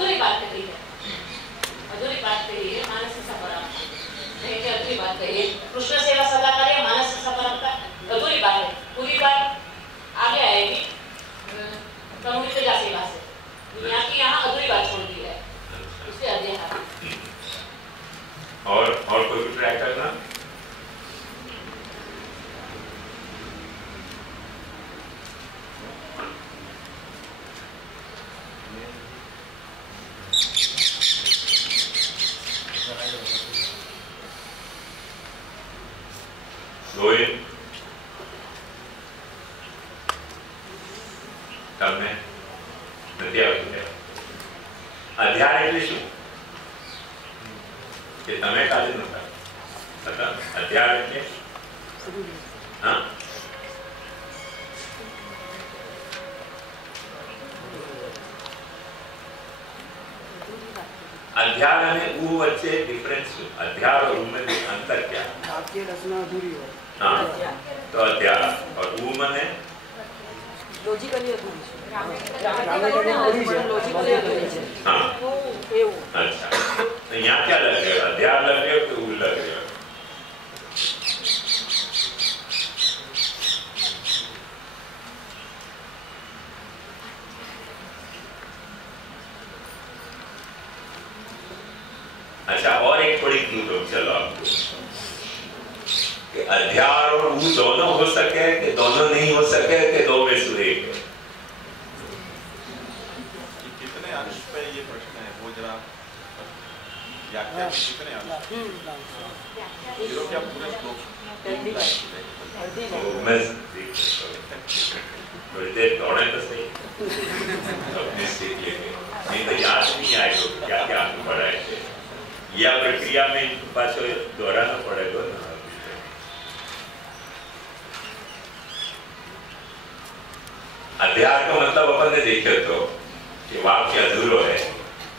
अधूरी बात कही है, अधूरी बात कही है मानस सफलता नहीं कि अधूरी बात कही है। कृष्ण सेवा सदा करे मानस सफलता अधूरी बात है, पूरी बात आगे आएगी प्रमुख सेवा से। यहाँ की यहाँ अधूरी बात छोड़ दी है, इसलिए अध्याहार। और कोई भी ट्राई करना? गोविंद તમને નથી આવતું? અધ્યાય એટલે શું કે તમે કાલે નતા હતા? અધ્યાય એટલે હા अध्याय અને ऊ વચ્ચે ડિફરન્સ શું? अध्याय और ऊ में अंतर क्या? आपकी रचना अधूरी हो। हाँ, तो अध्याय और ऊ माने लॉजिकली अधूरी है। हाँ, अच्छा, तो यहाँ क्या लग रहा है? अध्याय लग रहा है कि ऊ लग रहा है? अच्छा, और एक थोड़ी क्लू दो चलो आपको कि अध्याय और ऊ दोनों हो सके कि दोनों नहीं हो सके कि दो में से एक है? कितने अंश पे ये प्रश्न है वो जरा व्याख्या कितने अंश? क्या पूरे श्लोक मैं थोड़ी देर दौड़े तो सही अपने सीख लेंगे, नहीं तो याद नहीं आएगा क्या क्या आपको पढ़ाए थे। यह प्रक्रिया में पाछो दोहराना पड़ेगा ना। अध्याय का मतलब अपन ने देखे तो कि वाक्य अधूरो है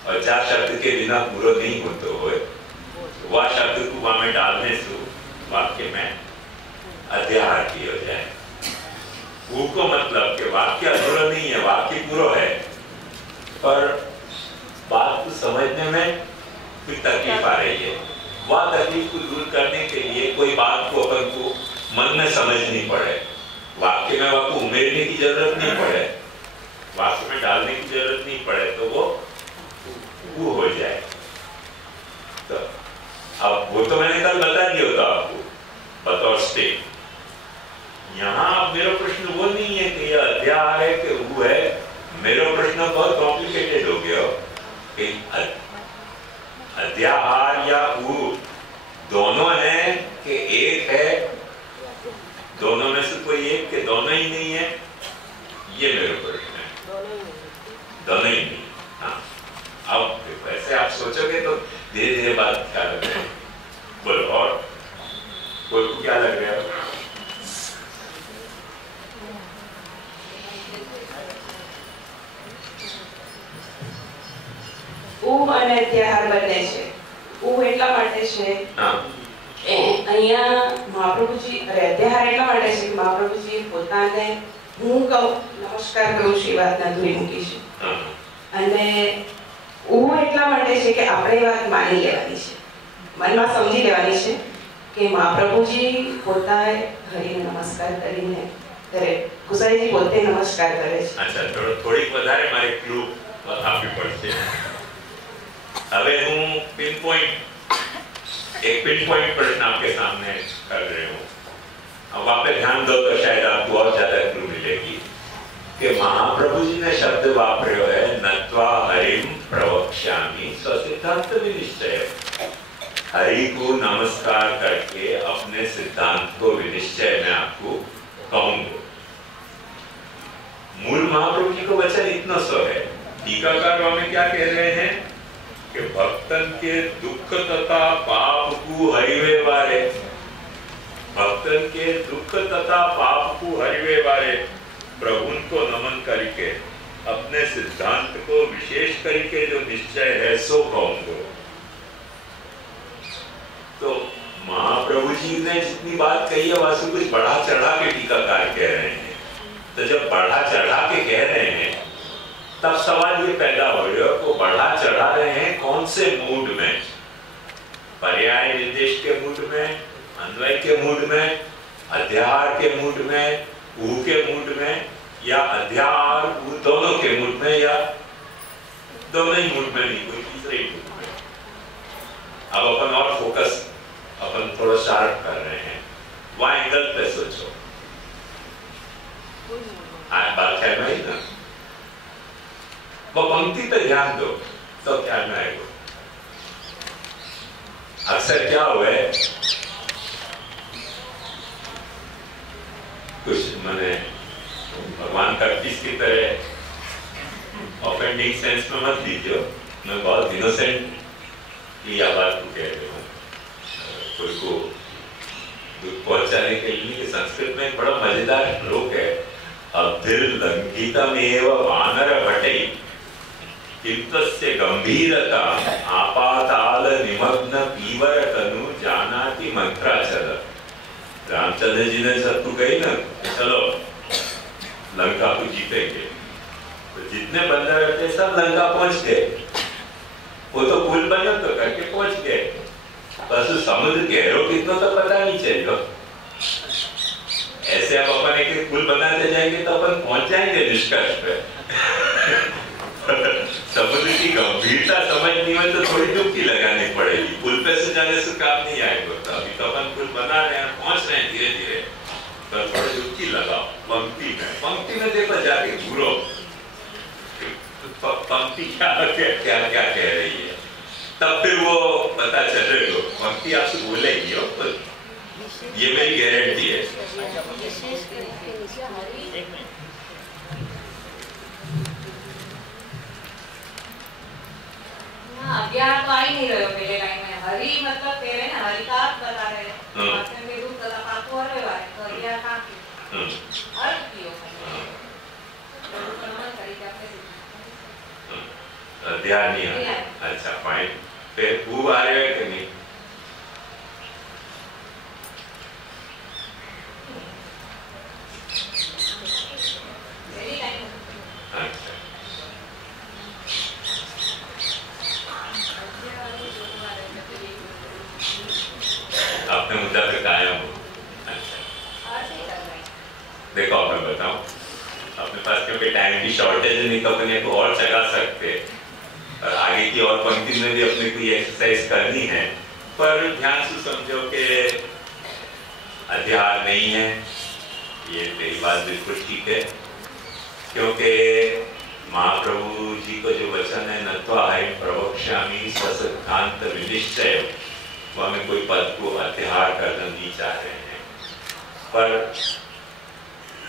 और चार शब्द के बिना पूरा नहीं होते हुए वह शब्द को वहां में डालने से वाक्य में अध्याय की हो जाए। ऊ को मतलब कि वाक्य अधूरा नहीं है, वाक्य पूरा है, पर बात को समझने में कोई तकलीफ आ रही है। वह तकलीफ को दूर करने के लिए कोई बात को अपन को मन में समझनी पड़े, वाक्य में आपको उमेरने की जरूरत नहीं पड़े, वाक्य में डालने की जरूरत नहीं पड़े, तो वो हो जाए। तो अब वो तो मैंने कल बता दिया होता आपको बतौर स्टेप। यहाँ मेरा प्रश्न वो नहीं है कि यह अध्याय है कि वो है। मेरा प्रश्न बहुत कॉम्प्लिकेटेड हो गया कि अध्याहार या ऊ दोनों है कि एक है, दोनों में से कोई एक के दोनों ही नहीं है, ये मेरा प्रश्न है। दोनों ही नहीं। हाँ, अब वैसे आप सोचोगे तो धीरे धीरे बात क्या लग रहा है? बोलो, और कोई को क्या लग रहा है? ऊ અને અધ્યાહાર બંને છે। ऊ એટલા માટે છે અહીંયા મહાપ્રભુજી અરે અધ્યાહાર એટલા માટે છે કે મહાપ્રભુજી પોતાને હું કહું નમસ્કાર કરું છું એ વાતને અધૂરી મૂકી છે। અને ऊ એટલા માટે છે કે આપણે એ વાત માની લેવાની છે, મનમાં સમજી લેવાની છે કે મહાપ્રભુજી પોતાએ હરિને નમસ્કાર કરીને કરે, ગુસાઈજી પોતે નમસ્કાર કરે છે। अच्छा, થોડીક વધારે મારે ક્લુ આપવી પડશે। હવે હું एक पिन पॉइंट प्रश्न आपके सामने कर रहे हूँ। अब आप पे ध्यान दो तो शायद आपको और ज्यादा क्लू मिलेगी कि महाप्रभु जी ने शब्द वापरे है नत्वा हरिम प्रवक्ष्यामि स्वसिद्धांत विनिश्चय। हरि को नमस्कार करके अपने सिद्धांत को विनिश्चय में आपको कहूंगा। मूल महाप्रभु जी को वचन इतना सो है। टीकाकार में क्या कह रहे हैं कि भक्तन के दुख तथा पाप को हरिवे वारे, भक्तन के दुख तथा पाप को हरिवे वारे प्रभु को नमन करके अपने सिद्धांत को विशेष करके जो निश्चय है सो कहूंगा। तो महाप्रभु जी ने जितनी बात कही है वहां से कुछ बढ़ा चढ़ा के टीकाकार कह रहे हैं। तो जब बढ़ा चढ़ा के कह रहे हैं तब सवाल ये पैदा हो रहा है को बढ़ा चढ़ा रहे हैं कौन से मूड में, पर्याय निर्देश के मूड में, अन्वय के मूड में, अध्याहार के मूड में, ऊ के मूड में, या अध्याहार ऊ दोनों के मूड में, या दोनों ही मूड में नहीं, कोई तीसरे ही मूड में। अब अपन और फोकस अपन थोड़ा शार्प कर रहे हैं, वहां एंगल पे सोचो। बात ख्याल में आई ना, वो पंक्ति पे ध्यान दो तो ख्याल में आएगा। अक्सर क्या हुआ है, कुछ मैंने भगवान का किसकी तरह ऑफेंडिंग सेंस में मत लीजिए, मैं बहुत इनोसेंट यह बात को कह रहा हूँ, कोई को दुख पहुंचाने के लिए। कि संस्कृत में एक बड़ा मजेदार श्लोक है, अभिर्लंघितमेव वानर भटे किंतस्य गंभीरता आपाताल निमग्न पीवर तनु जानाति मंत्राचल। रामचंद्र जी ने सब तू कही ना, चलो लंका को जीतेंगे, तो जितने बंदर रहते सब लंका पहुंच गए, वो तो पुल बना तो करके पहुंच गए, बस समुद्र गहरो कितना तो पता नहीं चलेगा। ऐसे अब अपन एक पुल बनाते जाएंगे तो अपन पहुंच जाएंगे निष्कर्ष पे। समुद्र की गंभीरता समझनी हो तो थोड़ी डुबकी लगानी पड़ेगी, पुल पे से जाने से काम नहीं आएगा। तो अभी तो अपन पुल बना रहे हैं, पहुंच रहे हैं धीरे धीरे, तो थोड़ी डुबकी लगाओ पंक्ति में देखो जाके घूरो, पंक्ति क्या कह रही है, तब फिर वो पता चलेगा। पंक्ति आपसे बोलेगी हो, तो ये मेरी गारंटी है। अज्ञान तो आ ही नहीं रहे हो पहले लाइन में, हरि मतलब कह रहे हैं ना, हरि का अर्थ बता रहे हैं, वाचन में रूप तथा पाप हो रहे हैं, तो अज्ञान कहाँ की अर्थ की हो ध्यान नहीं है। अच्छा फाइन, फिर वो आ रहे हैं कि नहीं? अपने मुद्दा पे कायम हो। देखो अब मैं बताऊं, अपने पास क्योंकि टाइम की शॉर्टेज है, नहीं तो अपने को और चला सकते और आगे की और पंक्ति में भी अपने को ये एक्सरसाइज करनी है, पर ध्यान से समझो कि अध्याहार नहीं है, ये तेरी बात बिल्कुल ठीक है, क्योंकि महाप्रभु जी को जो वचन है नत्वाहं प्रवक्ष्यामि स्वसिद्धांत विनिश्चय, वो हमें कोई पद को अध्याहार करना नहीं चाह रहे हैं, पर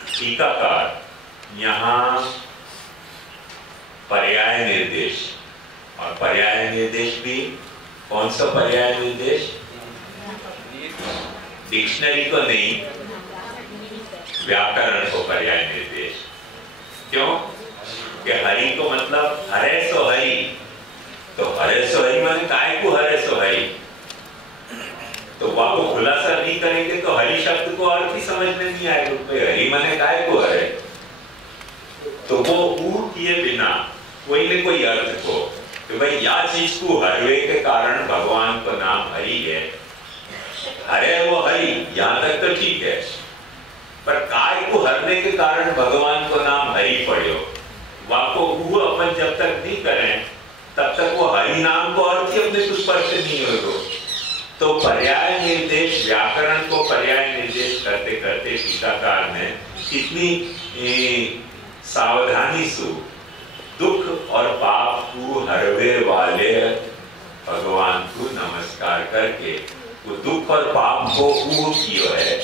टीकाकार यहाँ पर्याय निर्देश, और पर्याय निर्देश भी कौन सा पर्याय निर्देश? डिक्शनरी को नहीं, व्याकरण को पर्याय निर्देश। क्यों? कि हरि को मतलब हरे सो हरि, तो हरे सो हरि माने काय को हरे सो हरि, तो वहां को खुलासा नहीं करेंगे तो हरि शब्द को अर्थ ही समझ में नहीं आएगा। तो हरि माने काय को हरे, तो वो ऊ किए बिना कोई न कोई अर्थ को, तो भाई या चीज को हरवे के कारण भगवान का नाम हरि है, हरे वो हरि, यहाँ तक तो ठीक है, पर काय को हरने के कारण भगवान को नाम हरि पड़ो, वहां को ऊ अपन जब तक नहीं करें तब तक वो हरि नाम को अर्थ ही अपने को स्पष्ट नहीं होगा। तो पर्याय निर्देश, व्याकरण को पर्याय निर्देश करते करते टीकाकार ने कितनी सावधानी से दुख और पाप को हरवे वाले भगवान को नमस्कार करके वो दुख और पाप को ऊ कियो है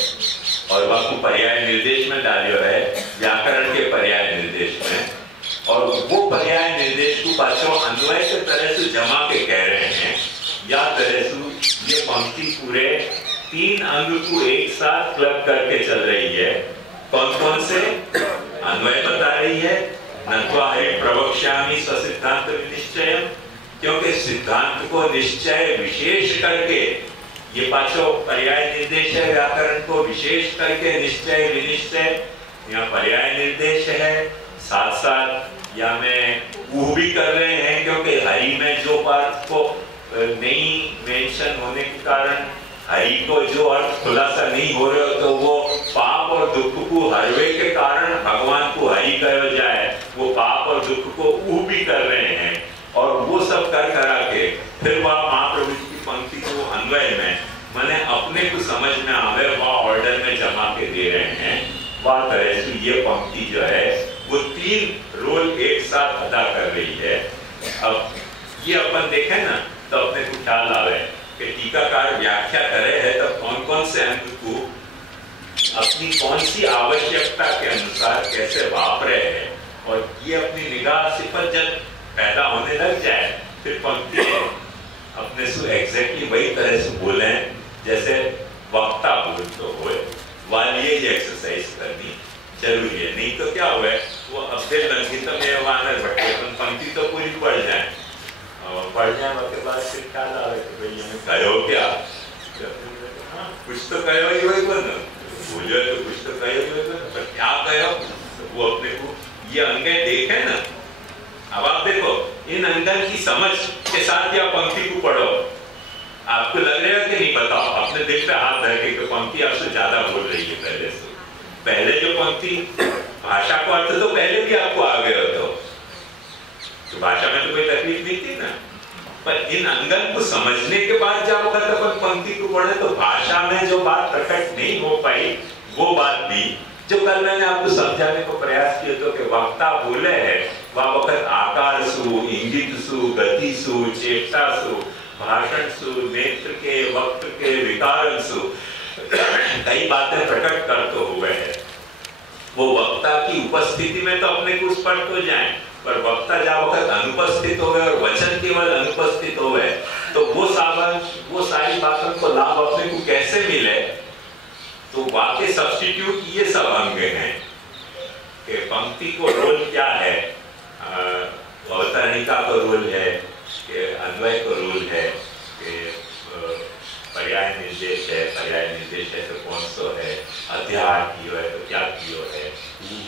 और वह पर्याय निर्देश में डालियो है, व्याकरण के पर्याय निर्देश में, और वो पर्याय निर्देश को पाछो अन्वय के तरह से जमा के कह रहे हैं, या तरह से ये पंक्ति पूरे 3 अंग को एक साथ क्लब करके चल रही है। कौन कौन से? अन्वय बता रही है, नत्वाहं प्रवक्ष्यामि स्वसिद्धांत विनिश्चयम्, क्योंकि सिद्धांत को निश्चय विशेष करके, ये पाछो पर्याय निर्देश है, व्याकरण को विशेष करके निश्चय विनिश्चय, यहाँ पर्याय निर्देश है, साथ साथ या मैं वो भी कर रहे हैं क्योंकि हरि में जो बात को नहीं मेंशन होने के कारण हरि को जो अर्थ खुलासा नहीं हो रहे हो तो वो पाप और दुख को हरवे के कारण भगवान को हरि कहा जाए, वो पाप और दुख को वो भी कर रहे हैं। और वो सब कर करा के फिर वह महाप्रभु की पंक्ति को अन्वय में मैंने अपने को समझ में आवे वह ऑर्डर में जमा के दे रहे हैं। वह तरह से ये पंक्ति जो है वो 3 रोल एक साथ अदा कर रही है। अब ये अपन देखें ना तो अपने को ख्याल आवे कि टीकाकार व्याख्या करे है तब कौन कौन से अंग को अपनी कौन सी आवश्यकता के अनुसार कैसे वापरे है। और ये अपनी निगाह सिफत जब पैदा होने लग जाए फिर पंक्ति अपने से एग्जैक्टली वही तरह से बोले जैसे वक्ता बोलते हुए वाली ये एक्सरसाइज करनी जरूरी है। नहीं तो क्या हुआ वो अब्दे लंघित में वानर भटके पंक्ति तो पूरी पढ़ जाए और पढ़ जाए के बाद फिर ख्याल आ रहा है भाई हमें कहो क्या, कुछ तो कहो ही वही बोल बोलिए तो कुछ तो कहो ही वही पर क्या कहो तो वो अपने को ये अंगे देखे ना। अब आप देखो इन अंगन की समझ के साथ या पंक्ति को पढ़ो, आपको लग रहा है कि नहीं बताओ अपने दिल पे हाथ धर के पंक्ति आपसे ज्यादा बोल रही है पहले से। पहले जो पंक्ति भाषा को अर्थ तो पहले भी आपको आ गया तो भाषा में तो कोई तकलीफ नहीं थी ना, पर इन अंगन को समझने के बाद जब वक्त अपन पंक्ति को पढ़े तो भाषा में जो बात प्रकट नहीं हो पाई वो बात भी जो कल मैंने आपको समझाने को प्रयास किया तो कि वक्ता बोले है वह वक्त आकार सु, इंगित सु, गति सु, चेष्टा सु, भाषण सु, नेत्र के, वक्त के, विकारन सु कई बातें प्रकट करते हुए है। वो वक्ता की उपस्थिति में तो अपने को स्पष्ट हो जाए, पर वक्ता जब वक्त अनुपस्थित हो गए और वचन केवल अनुपस्थित हो गए तो वो सारी बातों को लाभ अपने को कैसे मिले। तो वाक्य सब्स्टिट्यूट ये सब अंग हैं कि पंक्ति को रोल क्या है, अवतरणिका का रोल है कि अन्वय का रोल है कि पर्याय निर्देश है, पर्याय निर्देश है तो कौन सा है, अध्याय कियो है तो क्या कियो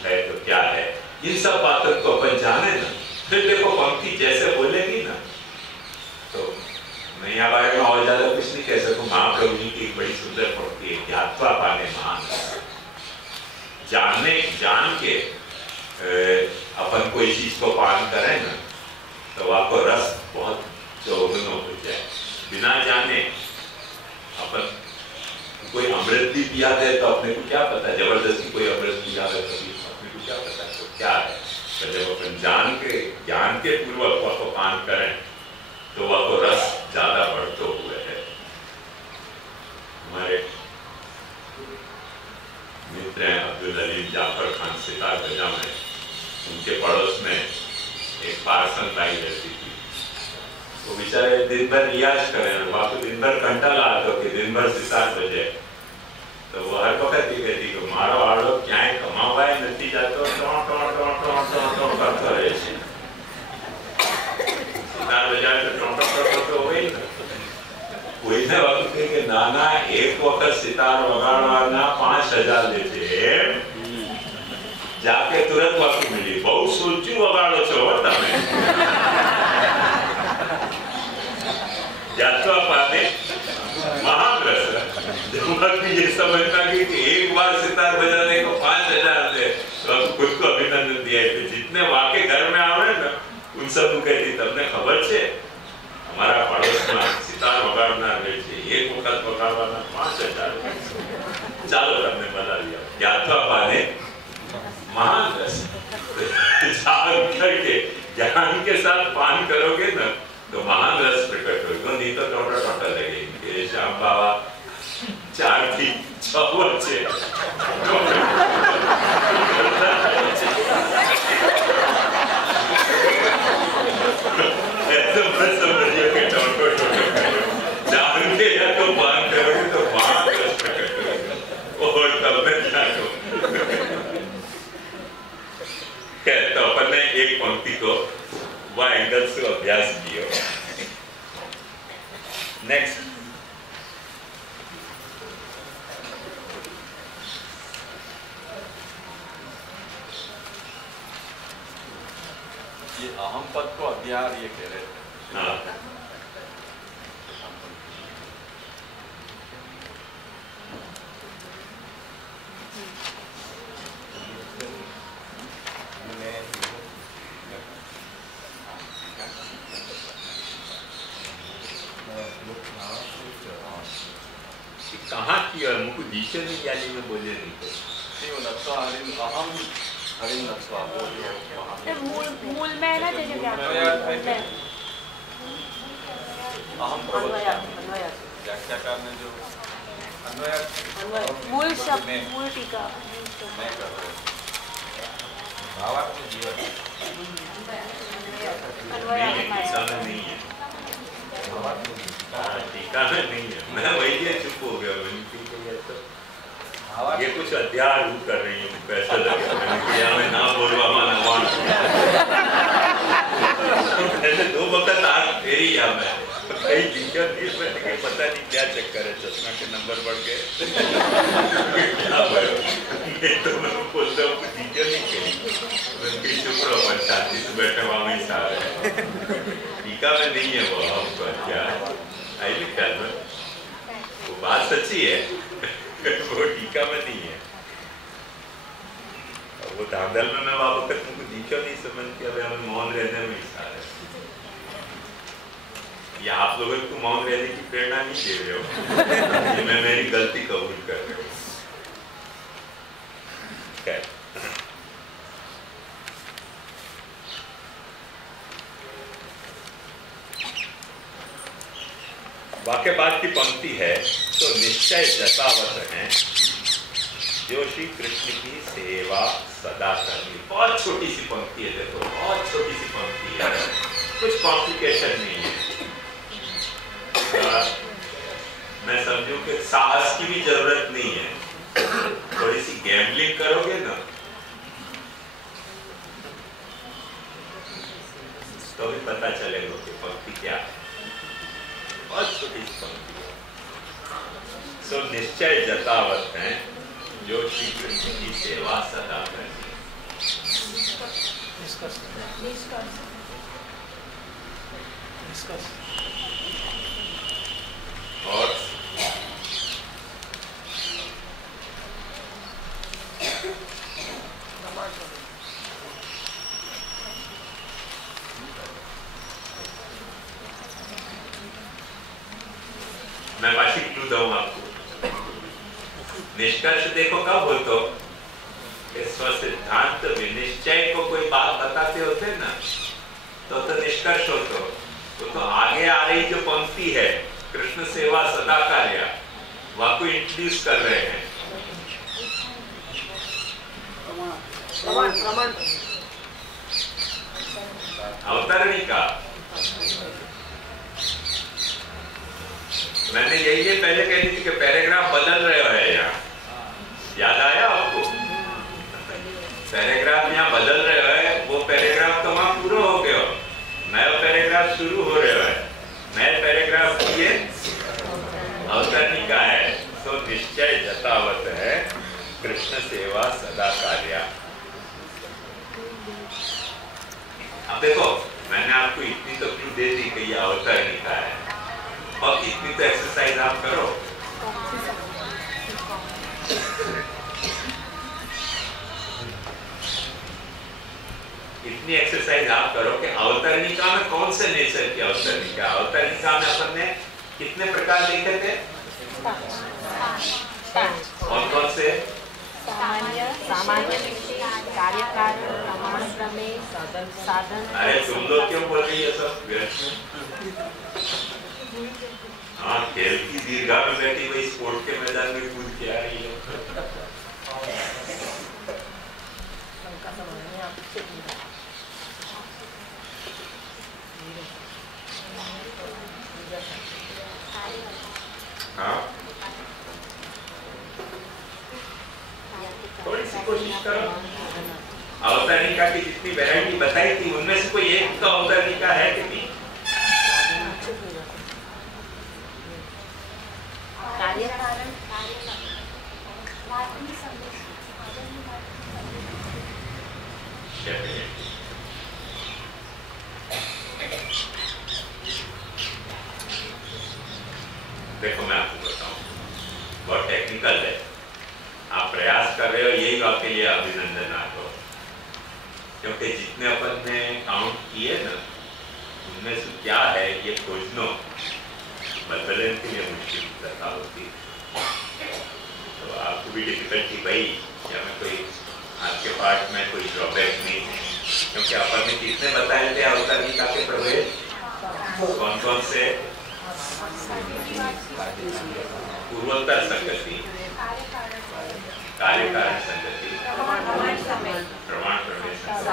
है तो क्या है। इन सब बातों को अपन जाने ना फिर देखो पंक्ति जैसे बोलेगी ना तो मैं यहाँ बारे में और ज्यादा कुछ नहीं कह सकूं। महाप्रभु जी की एक बड़ी सुंदर पंक्ति है, ज्ञात्वा पाने महान। जान के अपन कोई चीज को पान करें ना तो आपको रस बहुत चौगुना हो जाए। बिना जाने अपन कोई अमृत भी पिया दे तो अपने को क्या पता, जबरदस्ती कोई अमृत पिया दे तो अपने को क्या पता तो क्या है। तो जब अपन ज्ञान के पूर्वक आपको पान करें तो आपको रस ज्यादा बढ़ते हुए है। हमारे मित्र हैं अब्दुल अलीम जाफर खान सितार बजा में, उनके पड़ोस में एक पार्सन भाई रहती थी। वो बेचारे दिन भर रियाज करें, वहां तो दिन भर घंटा ला दो कि दिन भर सितार बजे। तो वो हर वक्त ये कहती कि मारो आड़ो क्या कमावा है नहीं जातो करता रहे सितार बजाए तो वही कोई ने वक्त के नाना एक वक्त सितार वगाड़वाना 5000 लेते जाके तुरंत वक्त मिली बहुत सोचू वगाड़ो छो तमे जात्वा पाने महान रस। जब ये समझना कि एक बार सितार बजाने को 5000 दे तो खुद को अभिनंदन दिया। जितने वाके घर में आवे ना उन सब को कहती तमने खबर छे हमारा पड़ोस में सितार वगाड़ना एक वक्त वगाड़वाना 5000 चालो तमने बता दिया। ज्ञात्वा पाने महान रस। ज्ञान के साथ पान करोगे ना तो महान रस प्रकट होगा, नहीं तो टोटा लगेगी। श्याम बाबा 4 थी 6 बच्चे जान के या तो पान करोगे तो महान रस प्रकट होगा और तब में जानो। तो अपन ने एक पंक्ति को वह एंगल से अभ्यास किया। नेक्स्ट ये अहम पद को अध्याहार ये कह रहे थे। हाँ। कहाँ की और मुझको दीक्षे नहीं जाने में बोले नहीं थे। नहीं वो नत्वा हरिम अहम हरिम नत्वा वो जो वहाँ तो मूल में है ना जैसे क्या अहम व्याख्याकार ने जो अन्वय मूल शब्द मूल टीका मैं कर रहे भावात्मक जीवन नहीं है, टीका में नहीं है। मैं वही लिए चुप हो गया, ये कुछ अध्याय रूप कर रही है, पैसा लगे मैं ना बोलवा माना ऐसे 2 वक्त आग फेरी या मैं कई दिक्कत नहीं, मैंने पता नहीं क्या चक्कर है, चश्मा के नंबर बढ़ गए क्या तो मैं बोलता हूँ कुछ दिक्कत नहीं करी, मैं चुप रहो, शांति से बैठे वहाँ में सारे टीका में नहीं है वो हमको क्या आई भी ख्याल में वो बात सच्ची है वो टीका में नहीं है। वो धांधल में मैं वहाँ वक्त तुमको दिखा नहीं समझ के अब हमें मौन रहने में इशारा है। या आप लोगों को मौन रहने की प्रेरणा नहीं दे रहे हो, ये मैं मेरी गलती कबूल कर रहा हूँ। वाक्य बाद की पंक्ति है तो निश्चय जतावत है जो श्री कृष्ण की सेवा सदा करनी। बहुत छोटी सी पंक्ति है, देखो बहुत छोटी सी पंक्ति है, कुछ कॉम्प्लिकेशन नहीं है। मैं समझूं कि साहस की भी जरूरत नहीं है, थोड़ी सी गैम्बलिंग करोगे ना तो भी पता चलेगा कि पंक्ति क्या है। बहुत छोटी सी पंक्ति है। सो निश्चय जतावत है जो श्री कृष्ण की सेवा सदा करनी। और मैं पाशी क्लू दूं आपको, निष्कर्ष देखो कब बोलते हो कि स्वसिद्धांत विनिश्चय को कोई बात बताते होते ना तो निष्कर्ष होते हो। तो आगे आ रही जो पंक्ति है कृष्ण सेवा सदा कार्य वह को इंट्रोड्यूस कर रहे हैं। अवतरणिका मैंने यही पहले कह दी थी कि पैराग्राफ बदल रहे हो यहाँ, याद आया आपको? पैराग्राफ यहाँ बदल रहे हो, वो पैराग्राफ तो वहां पूरा हो गया, नया पैराग्राफ शुरू हो रहा है। नए पैराग्राफ ये अवतरणिका है। तो निश्चय जतावत है कृष्ण सेवा सदा कार्य। अब देखो मैंने आपको इतनी तो क्लू दे दी कि ये अवतरणिका है, और इतनी तो एक्सरसाइज आप करो। इतनी एक्सरसाइज आप करो कि अवतरणिका में कौन से नेचर की अवतरणिका। अवतरणिका में अपन ने कितने प्रकार देखे थे? कौन कौन से? सामान्य, कार्यकारण, प्रमाण, प्रमेय, साधन। अरे तुम लोग क्यों बोल रही है सब? हाँ, खेल की दीर्घा में बैठी हुई स्पोर्ट के मैदान में कूद के आ रही है। हाँ, थोड़ी सी कोशिश करो। अवतरणिका की जितनी वैरायटी बताई थी उनमें से कोई एक तो अवतरणिका है कि नहीं? देखो मैं आपको बताऊं, बहुत टेक्निकल है, आप प्रयास कर रहे हो, यही आपके लिए अभिनंदन आपको, क्योंकि जितने अपन ने काउंट किए ना उनमें से क्या है ये खोजना बदलने के लिए मुश्किल कथा होती है। तो आपको भी डिफिकल्ट थी भाई, या मैं कोई आपके पार्ट में कोई ड्रॉबैक नहीं है, क्योंकि अपन ने कितने बताए थे अवतरणिका के प्रवेश, कौन कौन से? पूर्वोत्तर संगति, कार्यकारण संगति, प्रमाण प्रमेय संगति,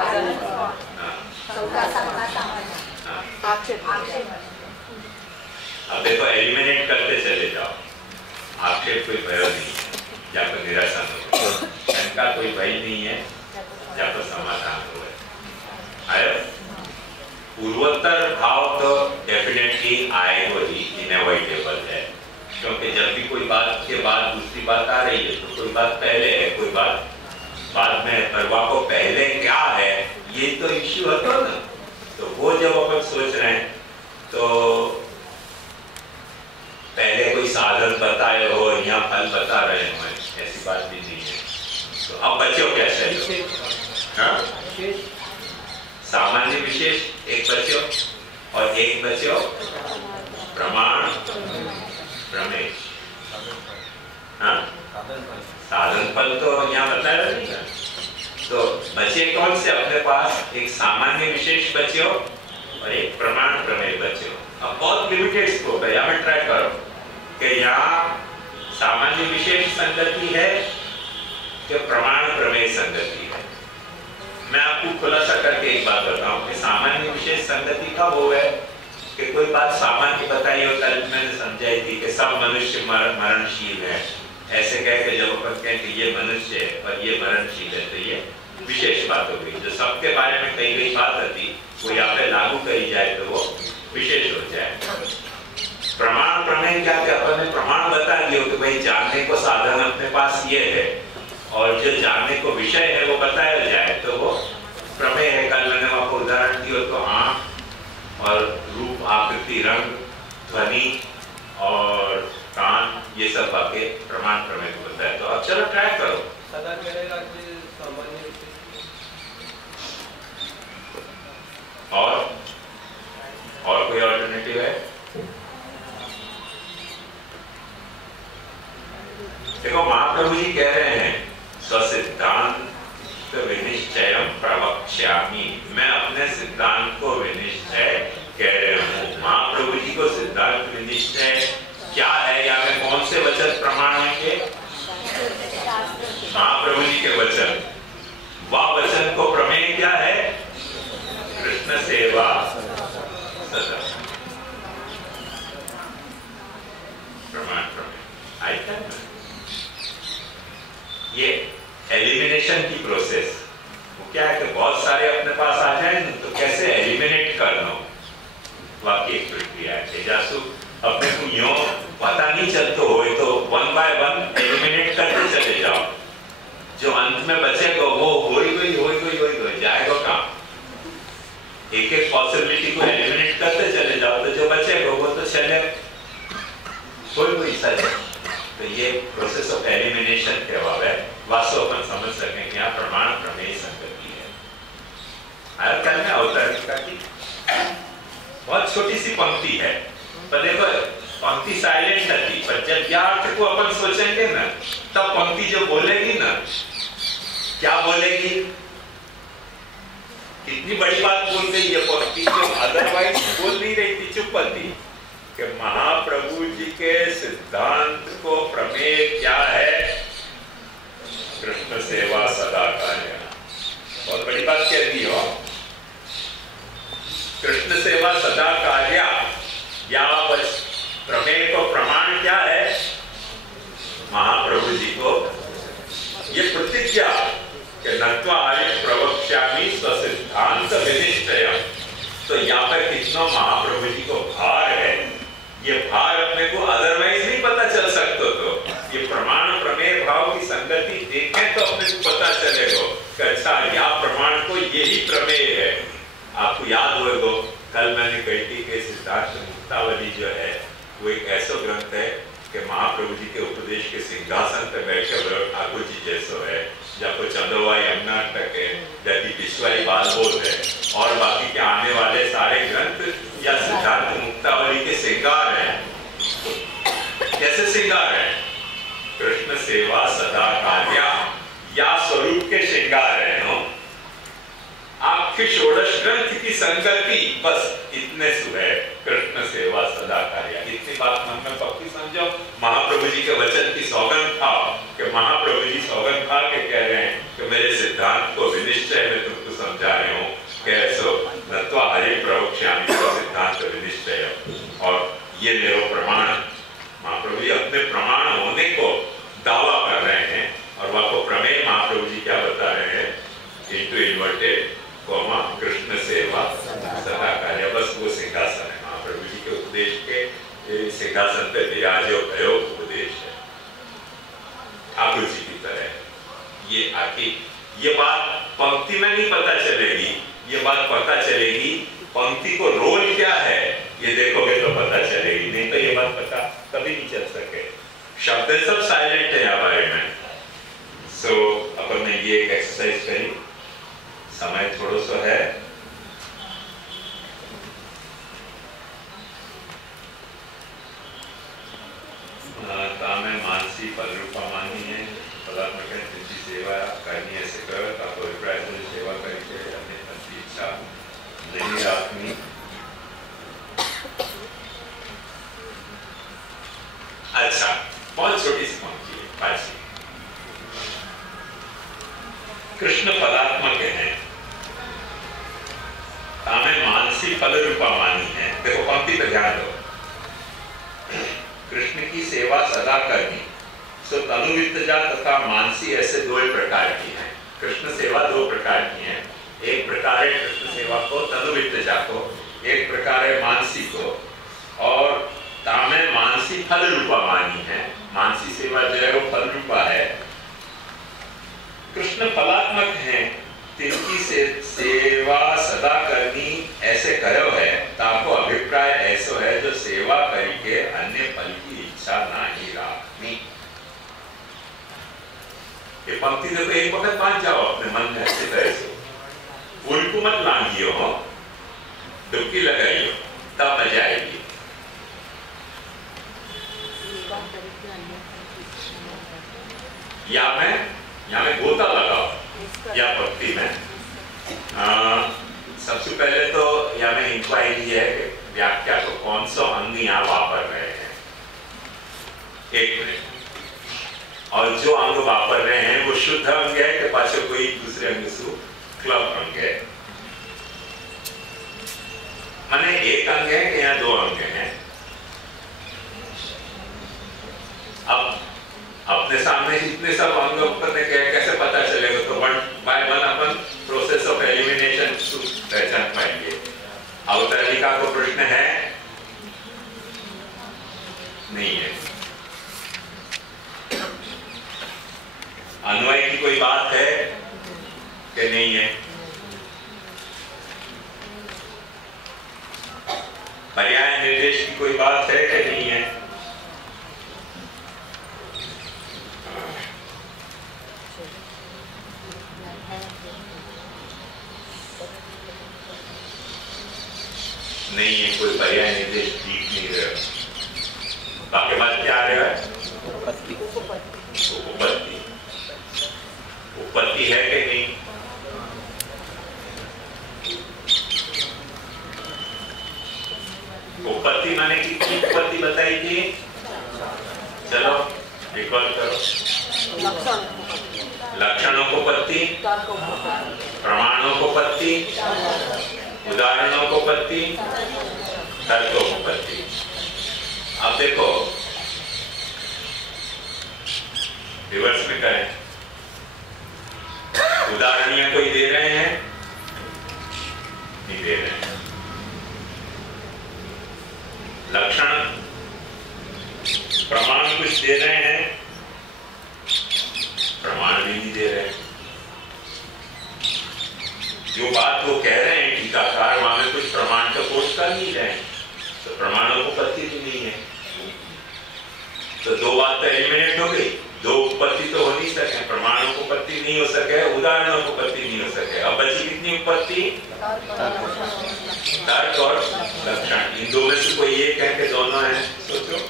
अब देखो एलिमिनेट करते चले जाओ, आक्षेप कोई भय नहीं है, या तो निरासन हो, शंका कोई भय नहीं है, या तो समाधान हो। आयो पूर्वोत्तर भाव तो डेफिनेटली आएगा ही, इनएविटेबल है, क्योंकि जब भी कोई बात के बाद दूसरी बात आ रही है तो कोई बात पहले है, कोई बात बाद में, पर वो पहले क्या है ये तो इश्यू होता ना। तो वो जब अपन सोच रहे हैं तो पहले कोई साधन बताए हो या फल बता रहे हो, ऐसी बात भी नहीं है। तो अब बच्चों कैसे हाँ? सामान्य विशेष एक बच्चों और एक बच्चों प्रमाण प्रमेय। हाँ? साधन फल तो यहाँ बताया नहीं है। तो बचे कौन से अपने पास? एक सामान्य विशेष बच्चों और एक प्रमाण प्रमेय बच्चों। अब बहुत लिमिटेड स्कोप है, यहाँ में ट्राई करो कि यहाँ सामान्य विशेष संगति है कि प्रमाण प्रमेय संगति है। मैं आपको खुलासा करके एक बात बताऊं कि सामान्य विशेष संगति का वो है कि कोई बात सामान्य बताई हो, कल मैंने समझाई थी कि सब मनुष्य मरणशील है, ऐसे कह के जब अपन कहें कि ये मनुष्य है और ये मरणशील है तो ये विशेष बात हो गई। जो सबके बारे में कही गई बात होती वो यहाँ पे लागू करी जाए तो वो विशेष हो जाए। प्रमाण प्रमेय क्या कि अपन ने प्रमाण बता दिया कि भाई जानने को साधन अपने पास ये है और जो जानने को विषय है वो बताया जाए तो वो प्रमेय है। कल मैंने आपको उदाहरण दिया तो आँख और रूप, आकृति, रंग, ध्वनि और कान, ये सब बातें प्रमाण प्रमेय को बताया। तो अब चलो ट्राई करो। सदा करेगा कि सामान्य और कोई अल्टरनेटिव है? देखो महाप्रभु जी कह रहे हैं स्वसिद्धांत विनिश्चयम प्रवक्ष्यामि, मैं अपने सिद्धांत को विनिश्चय कह रहे हूँ। महाप्रभु जी को सिद्धांत विनिश्चय क्या है, या में कौन से वचन प्रमाण होंगे? महाप्रभु जी के वचन। वह वचन को प्रमेय क्या है? कृष्ण सेवा सदा। प्रमाण प्रमेय आइटम ये एलिमिनेशन की प्रोसेस। वो क्या है कि बहुत सारे अपने पास आ जाए तो कैसे एलिमिनेट करना, वाकई एक प्रक्रिया है। जासू अपने को यूं पता नहीं चलता हो तो वन बाय वन एलिमिनेट करते चले जाओ, जो अंत में बचेगा वो हो गई जाएगा काम। एक एक पॉसिबिलिटी को एलिमिनेट करते चले जाओ तो जो बचेगा वो तो चले कोई सच। तो ये प्रोसेस ऑफ एलिमिनेशन के बाद है वास्तव अपन समझ सकें कि यहाँ प्रमाण प्रमेय संगति है। आयतन में अवतरणिका की बहुत छोटी सी पंक्ति है, पर देखो पंक्ति साइलेंट थी, पर जब अर्थ को अपन सोचेंगे ना तब पंक्ति जो बोलेगी ना, क्या बोलेगी? कितनी बड़ी बात बोल गई ये पंक्ति, जो अदरवाइज बोल नहीं रही थी, चुप थी कि महाप्रभु जी के सिद्धांत को प्रमेय क्या है? कृष्ण सेवा सदा कार्य। बहुत बड़ी बात कह दी हो, कृष्ण सेवा सदा कार्य। या प्रमेय को प्रमाण क्या है? महाप्रभु जी को ये प्रतिज्ञा कि नत्वा आर्य प्रवक्ष्यामि स्वसिद्धांत विनिश्चयम्। तो यहाँ पर कितना महाप्रभु जी को भार है, ये भार अपने को अदरवाइज नहीं पता चल सकता। तो ये प्रमाण प्रमेय भाव की संगति देखें तो अपने को पता चलेगा कि अच्छा या प्रमाण को यही प्रमेय है। आपको याद होगा कल मैंने कही थी कि सिद्धार्थ मुक्तावली जो है वो एक ऐसा ग्रंथ है कि महाप्रभु जी के उपदेश के सिंहासन पर बैठ के ठाकुर जी जैसो है, या कोई चंदोवा यमुना तक है, या कि पिछवाई बाल बोल है, और बाकी के आने वाले सारे ग्रंथ या सिद्धार्थ मुक्तावली के श्रृंगार हैं। कैसे श्रृंगार है? कृष्ण सेवा सदा कार्या या स्वरूप के श्रृंगार है। आपके षोडश ग्रंथ की संगति बस इतने सुबह कृष्ण सेवा सदा कार्य। इतनी बात मन में पक्की समझो। महाप्रभु जी के वचन की सौगंध खाओ कि महाप्रभु जी सौगंध खा के कह रहे हैं कि मेरे सिद्धांत को विनिश्चय में तुमको समझा रहे हूँ कैसो नत्वा हरि प्रवक्ष्यामि सिद्धांत विनिश्चय, और ये मेरा प्रमाण। महाप्रभु जी अपने प्रमाण होने को दावा कर रहे हैं, और वह को प्रमेय महाप्रभु जी क्या बता रहे हैं? इंटू इन्वर्टेड कृष्ण सेवा सदा कार्य। बस वो सिंहासन है महाप्रभु जी के उपदेश के सिंहासन पे विराजो भयो उपदेश है ठाकुर जी की तरह। ये आखिर ये बात पंक्ति में नहीं पता चलेगी, ये बात पता चलेगी पंक्ति को रोल क्या है ये देखोगे तो पता चलेगी, नहीं तो ये बात पता कभी नहीं चल सके। शब्द सब साइलेंट है यहाँ बारे में। सो अपन ने ये एक एक्सरसाइज करी, समय थोड़ा सा है। तामे मानसी फल रूपा मानी है, पदात्मक है सेवा करनी ऐसे करो ताको अभिप्राय से सेवा करके अपने अपनी इच्छा नहीं रखनी। अच्छा, बहुत छोटी सी पंक्ति है, पांचवी। कृष्ण पदात्मक है, तामे मानसी फल रूपा मानी है। देखो पंक्ति पर ध्यान दो। कृष्ण की सेवा सदा करनी, सो तनुवित्तजा तथा मानसी ऐसे दो प्रकार की है। कृष्ण सेवा दो प्रकार की है, एक प्रकार है कृष्ण सेवा को तनुवित्तजा को, एक प्रकार है मानसी को। और तामे मानसी फल रूपा मानी है, मानसी सेवा जो है वो फल रूपा है। कृष्ण फलात्मक हैं, तिनकी सेवा सदा करनी ऐसे करो है ताको अभिप्राय ऐसो है जो सेवा करके अन्य फल की इच्छा नहीं रखनी। ये पंक्ति देखो, एक वक्त बांध जाओ अपने मन में ऐसे तरह से, उल्टू मत लांघियो हो, डुबकी लगाइयो, तब मजा आएगी। या मैं गोता लगाओ या पंक्ति में। सबसे पहले तो या में इंक्वायरी है कि व्याख्या को कौन सा अंग यहाँ वापर रहे हैं, एक मिनट। और जो अंग वापर रहे हैं वो शुद्ध अंग है कि पाछे कोई दूसरे अंग से क्लब अंग है? माने एक अंग है कि यहाँ दो अंग हैं? अब अपने सामने इतने सब अंग ऊपर ने कैसे पता चलेगा? तो one by one upon process of elimination पहचान पाएंगे। अवतरणिका को प्रश्न है? नहीं है। अन्वय की कोई बात है कि नहीं है? पर्याय निर्देश की कोई बात है कि नहीं है? नहीं है, कोई पर्याय निर्देश ठीक नहीं रहे। बाकी बात क्या आ रहा है? उपपत्ति। उपपत्ति है कि नहीं? उपपत्ति माने कितनी उपपत्ति बताई थी? चलो रिकॉल करो। लक्षणों को पत्ती, प्रमाणों को पत्ती, उदाहरणों को पत्ती, तर्कों को पत्ती। अब देखो रिवर्स में करें। उदाहरण कोई दे रहे हैं? नहीं दे रहे हैं। लक्षण प्रमाण कुछ दे रहे हैं? प्रमाण भी नहीं दे रहे हैं। जो बात वो कह रहे हैं टीकाकार, वहां में कुछ प्रमाण का कोट कर नहीं रहे, तो प्रमाणों को पत्ती भी नहीं है। तो दो बात तो एलिमिनेट हो गई, दो उत्पत्ति तो हो नहीं सके, प्रमाणों को उत्पत्ति नहीं हो सके, उदाहरणों को उत्पत्ति नहीं हो सके। अब बची कितनी उत्पत्ति? तर्क और लक्षण। इन दो में से कोई एक है कि दोनों है? सोचो।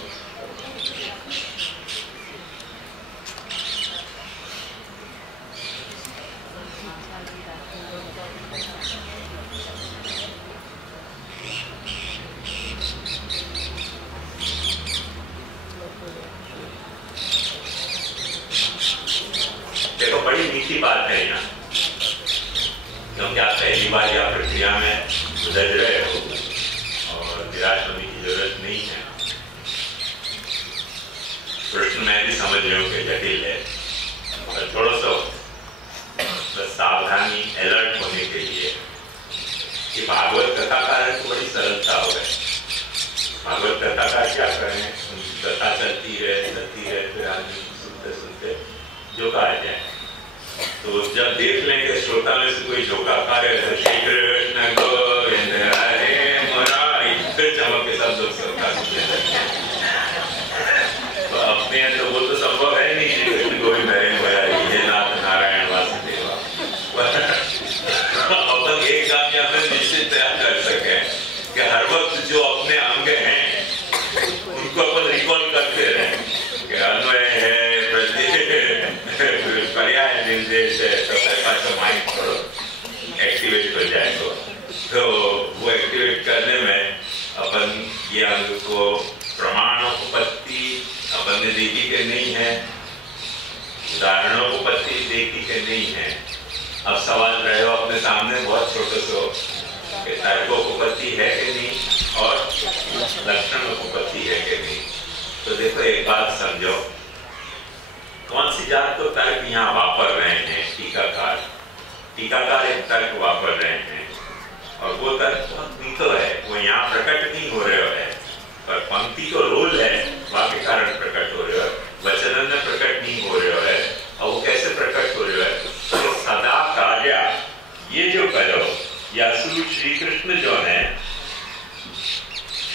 देखो बड़ी मीठी बात है यहाँ, क्योंकि आप पहली बार यह प्रक्रिया में गुजर रहे हो और निराश होने की जरूरत नहीं है। प्रश्न मैं भी समझ रही हूँ कि जटिल है, और थोड़ा सा बस सावधानी, अलर्ट होने के लिए कि भागवत कथाकार को बड़ी सरलता हो गई। भागवत कथाकार क्या करें, उनकी कथा चलती रहे फिर आदमी सुनते सुनते जो कहा जाए। तो जब देख लें कि श्रोता में से कोई झोंका खा रहे हैं, श्री कृष्ण गोविंद हरे मुरारी, फिर चमक के सब लोग सबका तो अपने तो वो तो संभव है नहीं, श्री कृष्ण गोविंद हरे मुरारी हे नाथ नारायण वासुदेव। अपन एक काम यहाँ पर निश्चित तैयार कर सके कि हर वक्त जो अपने अंग हैं उनको अपन रिकॉल करते रहे कि अन्वय है, पर्याय निर्देश है, तो माइंड थोड़ा एक्टिवेट हो जाएगा। तो वो एक्टिवेट करने में अपन ये अंग को प्रमाणों को पत्ती अपन ने देखी के नहीं है, उदाहरणों को पत्ती देखी के नहीं है। अब सवाल रहे हो अपने सामने बहुत छोटे सो कि तर्कों को पत्ती है कि नहीं और लक्षणों को पत्ती है कि नहीं। तो देखो एक बात समझो, कौन सी जात तो तर्क यहाँ वापर रहे हैं टीकाकार एक तर्क वापर रहे हैं, और वो तर्क बहुत मीठो है, वो यहाँ प्रकट नहीं हो रहे है, पर पंक्ति को रोल है वहाँ के कारण प्रकट हो रहे हो, वचन में प्रकट नहीं हो रहे है। और वो कैसे प्रकट हो रहे है? तो सदा कार्य ये जो करो या श्री कृष्ण जो है,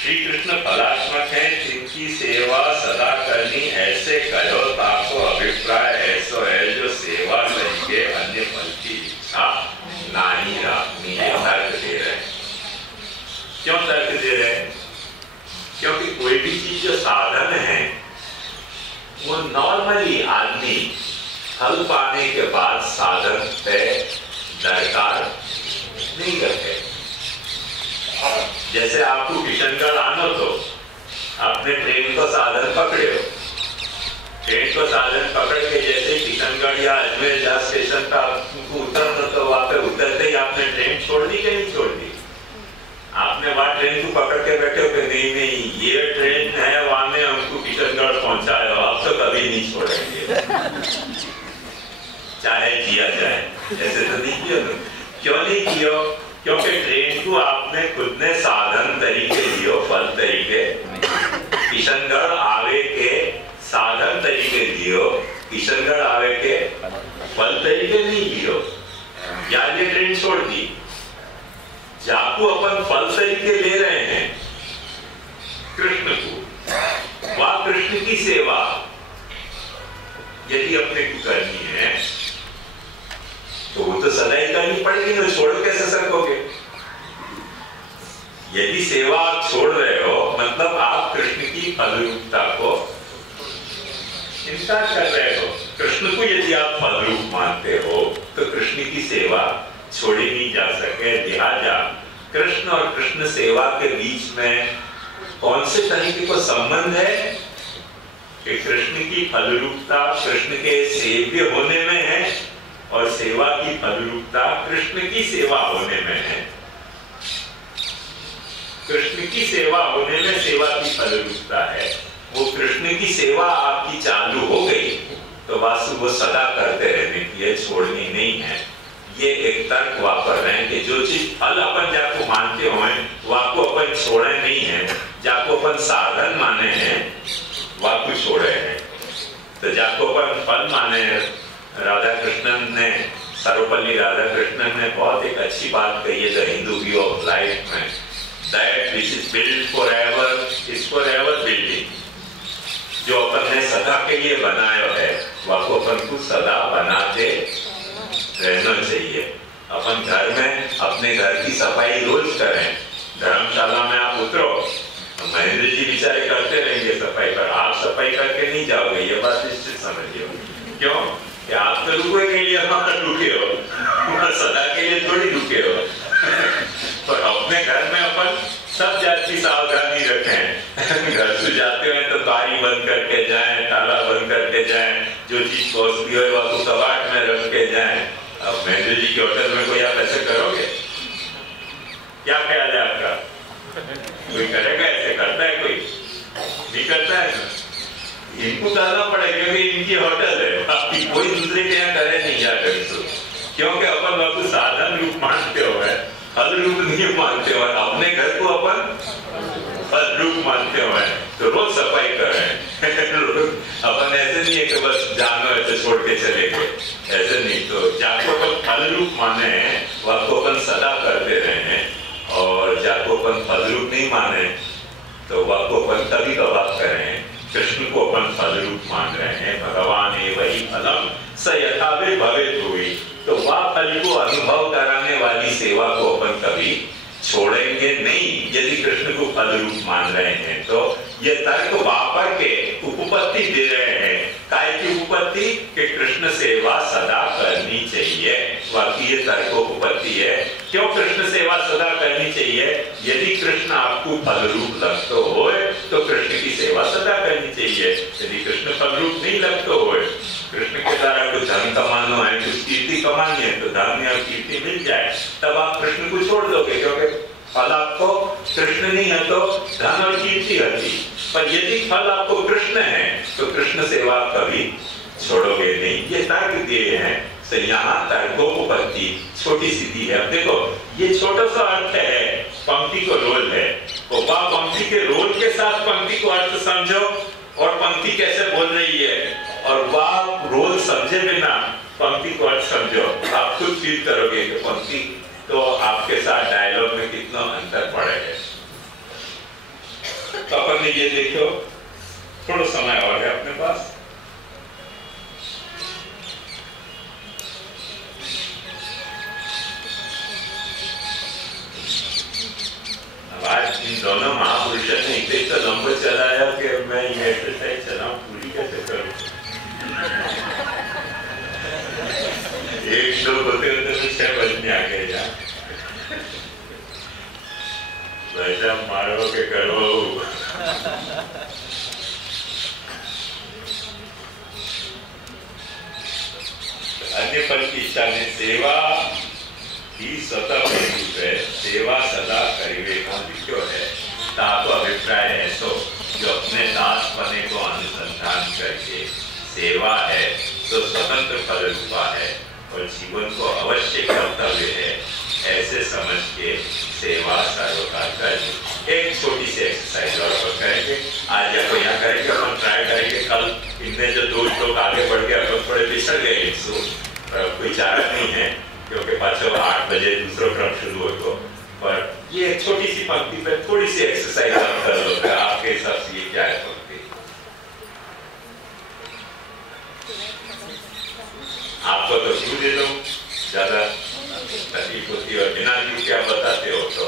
श्री कृष्ण फलात्मक है, जिनकी सेवा सदा करनी ऐसे करो ताको अभिप्राय ऐसो है जो सेवा करके अन्य फल की इच्छा नहीं रखनी है। तर्क दे रहे हैं। क्यों तर्क दे रहे हैं? क्योंकि कोई भी चीज जो साधन है वो नॉर्मली आदमी फल पाने के बाद साधन पे दरकार नहीं करते। जैसे आपको किशनगढ़ आना तो आपने ट्रेन को साधन पकड़े हो, ट्रेन को साधन पकड़ के जैसे किशनगढ़ या अजमेर जहाँ स्टेशन का आपको उतरना तो वहां पे उतरते ही आपने ट्रेन छोड़ दी कि नहीं छोड़ दी? आपने वहां ट्रेन को पकड़ के बैठे हो कि नहीं ये ट्रेन है, वहां ने हमको किशनगढ़ पहुंचाया, आप तो कभी नहीं छोड़ेंगे चाहे जिया जाए। ऐसे तो नहीं किया। क्यों नहीं किया? क्योंकि ट्रेन को आपने खुद ने साधन तरीके दियो, फल तरीके किशनगढ़ आवे के साधन तरीके दियो, किशनगढ़ आवे के फल तरीके नहीं दियो। या ये ट्रेन छोड़ दी, जाकू अपन फल तरीके ले रहे हैं कृष्ण को, वह कृष्ण की सेवा यदि अपने को करनी है तो वो तो सदा ही करनी पड़ेगी ना, छोड़ कैसे सकोगे? यदि सेवा आप छोड़ रहे हो मतलब आप कृष्ण की फलरूपता को इनकार कर रहे हो। कृष्ण को यदि आप फलरूप मानते हो तो कृष्ण की सेवा छोड़ी नहीं जा सके। लिहाजा कृष्ण और कृष्ण सेवा के बीच में कौन से तरीके को संबंध है कि कृष्ण की फलरूपता कृष्ण के सेव्य होने में है और सेवा की फलरूपता कृष्ण की सेवा होने में है। कृष्ण की सेवा होने में सेवा की फलरूपता है। वो कृष्ण की सेवा आपकी चालू हो गई तो वास्तु वो सदा करते रहने की है, छोड़नी नहीं है। ये एक तर्क वापर रहे हैं कि जो चीज फल अपन जाको मानते हो वो आपको अपन छोड़े नहीं है, जाको अपन साधन माने हैं वो आपको छोड़े हैं। तो जाको अपन फल माने, राधा कृष्णन ने, सर्वपल्ली राधा कृष्णन ने बहुत एक अच्छी बात कही है the Hindu view of life में, that which is build forever is forever building. जो अपन ने सदा के लिए बनाया है वह को अपन को सदा बनाते रहना चाहिए। अपन घर में अपने घर की सफाई रोज करें। धर्मशाला में आप उतरो, महेंद्र जी बेचारे करते रहेंगे सफाई, पर आप सफाई करके नहीं जाओगे, ये बात निश्चित समझिए। क्यों कि आप तो रुके के लिए वहां रुके हो, सदा के लिए थोड़ी रुके हो। पर अपने घर में अपन सब जात की सावधानी रखें। घर से जाते हैं तो बारी बंद करके जाएं, ताला बंद करके जाएं, जो चीज पहुंचती है वह तो कबाड़ में रख के जाएं। अब महेंद्र जी के होटल में कोई आप ऐसे करोगे? क्या ख्याल है आपका? कोई करेगा ऐसे? करता है कोई? नहीं करता है ना? इनको करना पड़ेगा क्योंकि इनकी होटल है, बाकी कोई दूसरे के यहाँ करे नहीं जाकर। क्योंकि अपन बाबू साधन रूप मानते हो, फल रूप नहीं मानते हो। अपने घर को अपन फल रूप मानते हो, तो रोज सफाई करें। अपन ऐसे नहीं है कि बस जानो ऐसे छोड़ के चले गए, ऐसे नहीं। तो जाको अपन फल रूप माने वह को अपन सदा करते रहे, और जाको अपन फल रूप नहीं माने तो वह को अपन कभी कभार करें। कृष्ण को अपन फल रूप मान रहे हैं, भगवान है वही फलम स यथावे भवेत हुई, तो वह फल को अनुभव कराने वाली सेवा को अपन कभी छोड़ेंगे नहीं। यदि कृष्ण को फल रूप मान रहे हैं तो ये तर्क वापर के उपपत्ति दे रहे हैं। काय की उपपत्ति? कि कृष्ण सेवा सदा करनी चाहिए। बाकी ये तर्क उपपत्ति है। क्यों कृष्ण सेवा सदा करनी चाहिए? यदि कृष्ण आपको फल रूप लगते हो तो कृष्ण की सेवा सदा करनी चाहिए। यदि कृष्ण फल रूप नहीं लगते हो, कृष्ण के द्वारा कुछ धन कमाना है, कुछ कीर्ति कमानी है, तो धन या कीर्ति मिल जाए तब आप कृष्ण को छोड़ दोगे, क्योंकि फल आपको कृष्ण नहीं है तो धन और कीर्ति होती। पर यदि फल आपको कृष्ण है तो कृष्ण सेवा कभी छोड़ोगे नहीं। ये तर्क दिए हैं। तो यहाँ तर्कोपपत्ति छोटी सी दी है। अब देखो ये छोटा सा अर्थ है, पंक्ति को रोल है, तो वह पंक्ति के रोल के साथ पंक्ति को अर्थ समझो और पंक्ति कैसे बोल रही है, और वह रोल समझे बिना पंक्ति को अर्थ समझो। आप खुद फील करोगे कि पंक्ति तो आपके साथ डायलॉग में कितना अंतर पड़ेगा। तो अपन ने ये देखो, थोड़ा समय और है अपने पास। आज इन दोनों महापुरुषों ने इतना लंबा चलाया कि मैं ये एक्सरसाइज चलाऊं पूरी कैसे करूं। एक श्लोक होते होते तो 6 बजने आ गए यार। वैसा मारो के करो। अन्य फल की इच्छा ने सेवा ही स्वतः रूप है, सेवा सदा करिवे का लिखो है। ताको अभिप्राय है तो जो अपने दास पने को अनुसंधान करके सेवा है तो स्वतंत्र फल रूपा है और जीवन को अवश्य कर्तव्य है, ऐसे समझ के सेवा सर्वकाल करें। एक छोटी सी एक्सरसाइज और अपन करेंगे आज, या यहाँ करेंगे, अपन ट्राई करेंगे। कल इनमें जो 2 लोग आगे बढ़ गए, अपन थोड़े पिछड़ गए इनसे, कोई चारा नहीं है क्योंकि 8 बजे दूसरा क्रम शुरू हो। पर ये छोटी सी पंक्ति पे थोड़ी सी एक्सरसाइज आप कर लो। आपके हिसाब से ये क्या है पंक्ति? आपको तो क्यों दे दो, ज्यादा तकलीफ होती है और बिना क्यों क्या बताते हो तो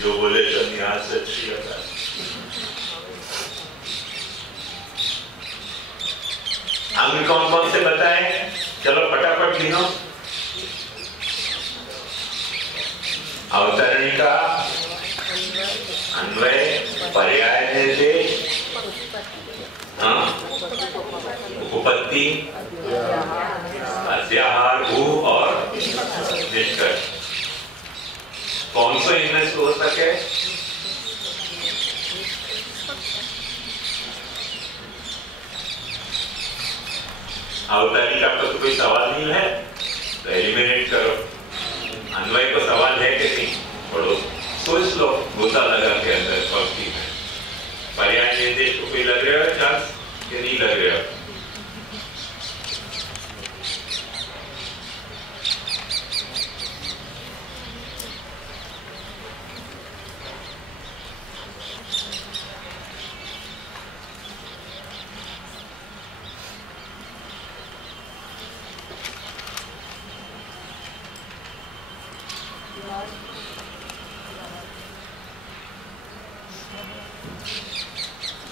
जो बोले तो निहाल सच्ची होता है। अंग कौन कौन से बताए? चलो फटाफट गिनो। अवतरणिका, अन्वय, पर्याय निर्देश, उपपत्ति, अध्याहार, भू और निष्कर्ष। कौन सा इनमें से हो सके? अवतरणिका का तो कोई सवाल नहीं है तो एलिमिनेट करो। अन्वय को सवाल है कि नहीं? पढ़ो, सोच लो गोता लगा के अंदर पंक्ति में। पर्याय निर्देश को कोई लग रहा है चांस कि नहीं लग रहा?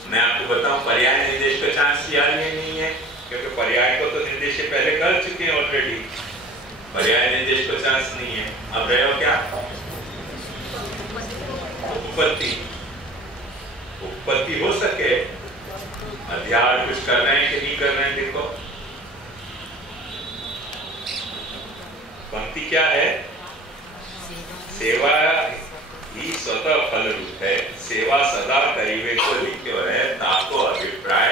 मैं आपको बताऊं पर्याय निर्देश का चांस यार नहीं है, क्योंकि पर्याय को तो निर्देश से पहले कर चुके हैं ऑलरेडी। पर्याय निर्देश का चांस नहीं है। अब रहे हो क्या? उत्पत्ति। उत्पत्ति हो सके, अध्याय कुछ कर रहे हैं कि नहीं कर रहे हैं देखो। पंक्ति क्या है? सेवा ही स्वतः फल रूप है, सेवा सदा करीबे को लिखो है, ताको अभिप्राय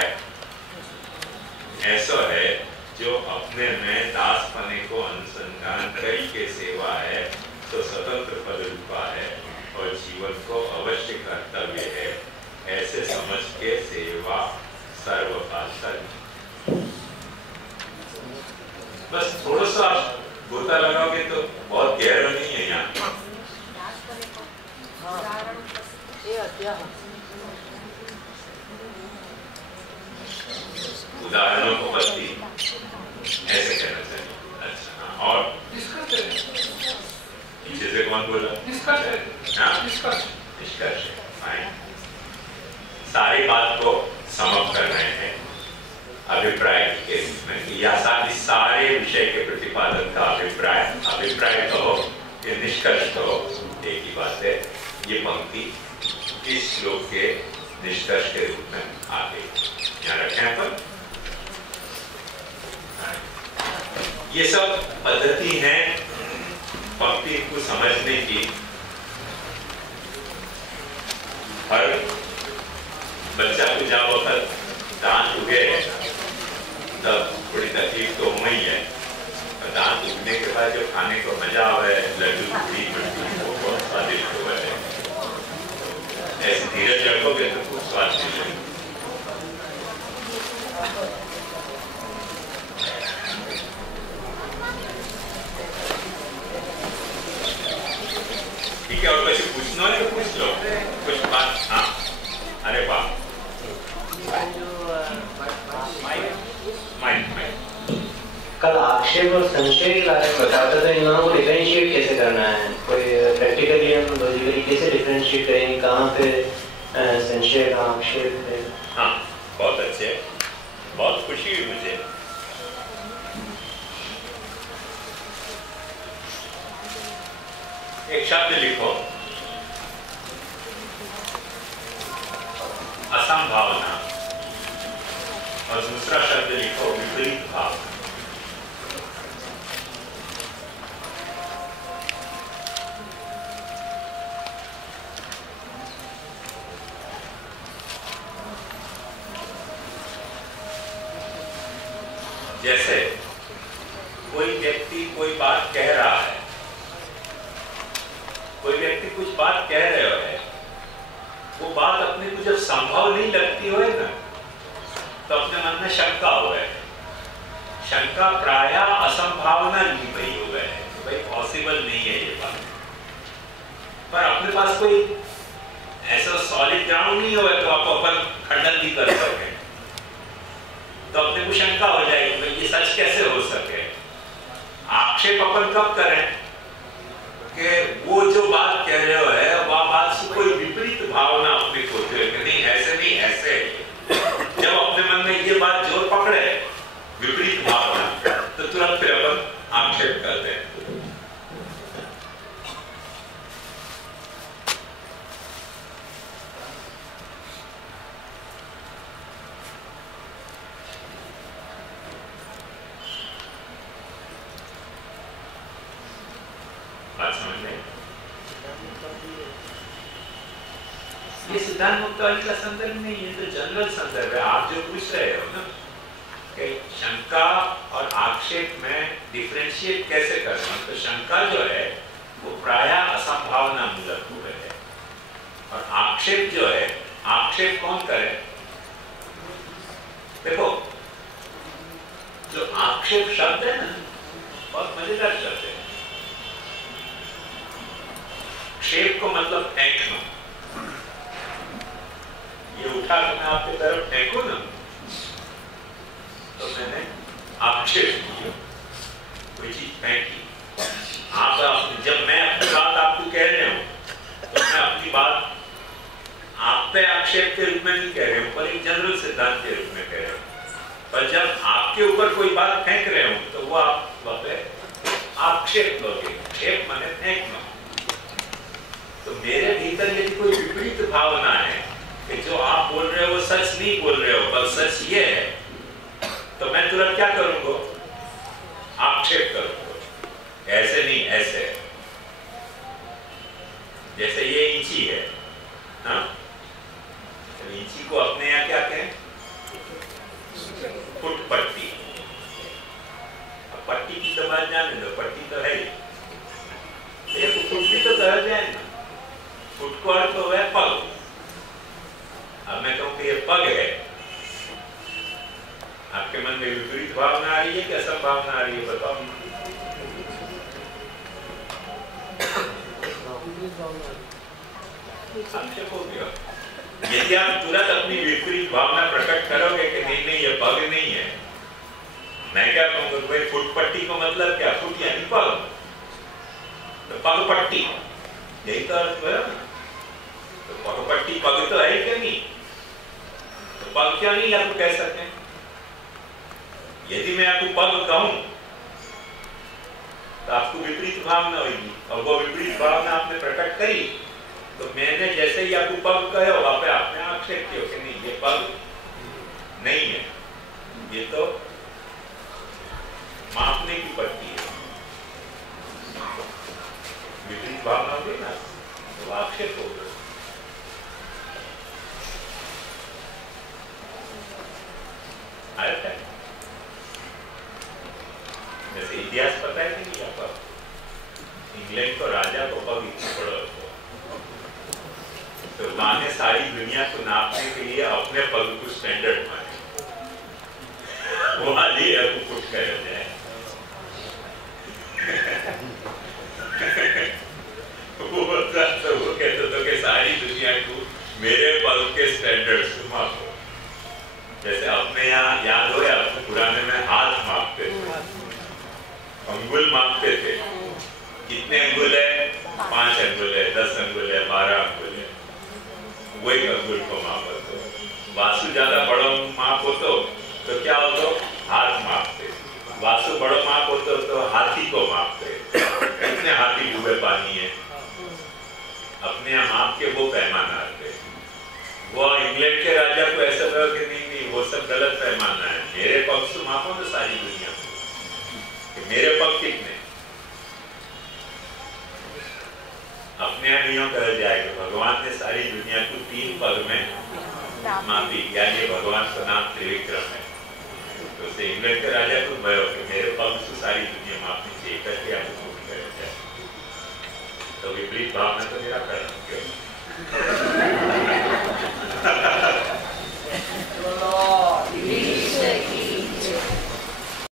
ऐसा है जो अपने में दासपने को अनुसंधान करी के सेवा है तो स्वतंत्र फल रूपा है और जीवन को अवश्य कर्तव्य है, ऐसे समझ के सेवा सर्वकाल कर। बस थोड़ा सा गोता लगाओगे तो बहुत गहरा नहीं है यहाँ। उदाहरणों को बस्ती ऐसे कहना चाहिए। अच्छा, और पीछे से कौन बोला? निष्कर्ष। सारी बात को समाप्त कर रहे हैं अभिप्राय के रूप में, या सारे विषय के प्रतिपादन का अभिप्राय कहो या निष्कर्ष कहो, एक ही बात है। ये पंक्ति इस श्लोक के निष्कर्ष के रूप में आ गई। यहाँ रखें पर ये सब पद्धति है पंक्ति को समझने की। हर बच्चा को जब वक्त दांत उगे तब थोड़ी तकलीफ तो हुई है, और दांत उगने के बाद जो खाने को मजा आवे, लड्डू पूरी वो बहुत स्वादिष्ट हुआ है। ऐसे धीरज रखोगे तो कुछ स्वाद मिलेगा। ठीक है, और कुछ पूछना है तो पूछ लो कुछ बात। हाँ, अरे वाह, कल आक्षेप और संशय के बारे में बताते थे, इन दोनों को डिफरेंशिएट कैसे करना है? कोई प्रैक्टिकली हम लॉजिकली कैसे डिफरेंशिएट करेंगे, कहाँ पे संशय कहाँ आक्षेप है? हाँ, बहुत अच्छे, बहुत खुशी हुई मुझे। एक शब्द लिखो, असंभावना, और दूसरा शब्द लिखो विपरीत भाव। जैसे कोई व्यक्ति कोई बात कह रहा है, कोई व्यक्ति कुछ बात कह रहे है, वो बात अपने को जब संभव नहीं लगती हो ना, तो अपने मन में शंका हो गए। शंका प्रायः असंभावना ली गई हो गए, भाई पॉसिबल नहीं है ये बात। पर अपने पास कोई ऐसा सॉलिड ग्राउंड नहीं हो तो आप अपन खंडन भी कर सके, तो अपने को शंका हो जाएगी भाई ये सच कैसे हो सके। आक्षेप अपन कब करें कि वो जो बात कह रहे हो है वह बात से कोई विपरीत भावना अपने को होती है कि नहीं ऐसे नहीं ऐसे। जब अपने मन में ये बात जोर पकड़े विपरीत भावना, तो तुरंत फिर अपन आक्षेप करते हैं। ये सिद्धांत मुक्तवादी का संदर्भ नहीं है, तो जनरल संदर्भ है। आप जो पूछ रहे हो ना कि शंका और आक्षेप में डिफरेंशिएट कैसे करना, तो शंका जो है वो प्रायः असंभावना मूलक हुए है, और आक्षेप जो है, आक्षेप कौन करे? देखो जो आक्षेप शब्द है ना, बहुत मजेदार शब्द है। क्षेप को मतलब फेंकना। ये उठा तो मैं आपकी तरफ फेंकू ना, तो मैंने आक्षेप किया, कोई चीज फेंकी। आप जब मैं अपनी बात आपको आक्षेप के रूप में नहीं कह रहे हूं, पर एक जनरल सिद्धांत के रूप में कह रहे हूं। पर जब आपके ऊपर कोई बात फेंक रहे हो तो वो आप वहां पे आक्षेप लोगे। क्षेप माने फेंकना। तो मेरे भीतर यदि कोई विपरीत भावना है कि जो आप बोल रहे हो वो सच नहीं बोल रहे हो, बस सच ये है, तो मैं तुरंत क्या करूंगा? आक्षेप करूंगा। ऐसे नहीं, ऐसे। जैसे ये इंची है, हाँ, तो इंची को अपने यहाँ क्या कहें? फुट पट्टी। अब पट्टी की तो बात जाने दो, पट्टी तो है ही, एक फुट भी तो कहा जाए ना। फुट को अर्थ हो है पग। अब मैं कहूं कि ये पग है, आपके मन में विपरीत भावना आ रही है कि असंभावना आ रही है? बताओ। आक्षेप हो गया। यदि आप तुरंत अपनी विपरीत भावना प्रकट करोगे कि नहीं नहीं ये पग नहीं है, मैं क्या कहूंगा? भाई फुट पट्टी का मतलब क्या? फुट यानी पग, तो पग पट्टी, यही तो अर्थ है ना। तो पग पट्टी पग तो है क्या नहीं? तो पग क्या नहीं आप कह सकते? यदि मैं आपको पग कहूं तो आपको विपरीत भावना होगी, और वो विपरीत भावना आपने प्रकट करी, तो मैंने जैसे ही आपको पग कहे वहां पे आपने आक्षेप किया कि नहीं ये पग नहीं है, ये तो मापने की पट्टी है। विपरीत भावना होगी ना, तो आक्षेप होगा। जैसे इतिहास पता है कि नहीं आपको? इंग्लैंड को राजा को पग इतना बड़ा होता, तो माने सारी दुनिया को नापने के लिए अपने पग को स्टैंडर्ड माने, वो वाली है वो फुट कर जाए। वो कहते तो कि सारी दुनिया को मेरे पग के स्टैंडर्ड से मापो। जैसे अपने यहाँ याद हो या आपको पुराने में हाथ मापते थे, अंगुल मापते थे। कितने अंगुल है? 5 अंगुल है, 10 अंगुल है, 12 अंगुल है, वो एक अंगुल को मापो। तो वासु ज्यादा बड़ा माप हो तो क्या हो? तो हाथ मापते। वासु बड़ा माप हो तो हाथी को मापते। कितने हाथी डूबे पानी है, अपने यहाँ माप के वो पैमाना आते। वो इंग्लैंड के राजा को ऐसा लगा कि नहीं नहीं वो सब गलत पैमाना है, मेरे पग से मापो तो सारी दुनिया को कि मेरे पग कितने। अपने यहाँ नहीं कहा जाएगा, भगवान ने सारी दुनिया को 3 पग में मापी, या ये भगवान का नाम त्रिविक्रम है। तो उसे इंग्लैंड के राजा को भयो कि मेरे पग से सारी दुनिया मापनी चाहिए करके आपको पूरी कर जाए। तो विपरीत भावना तो मेरा करना क्यों?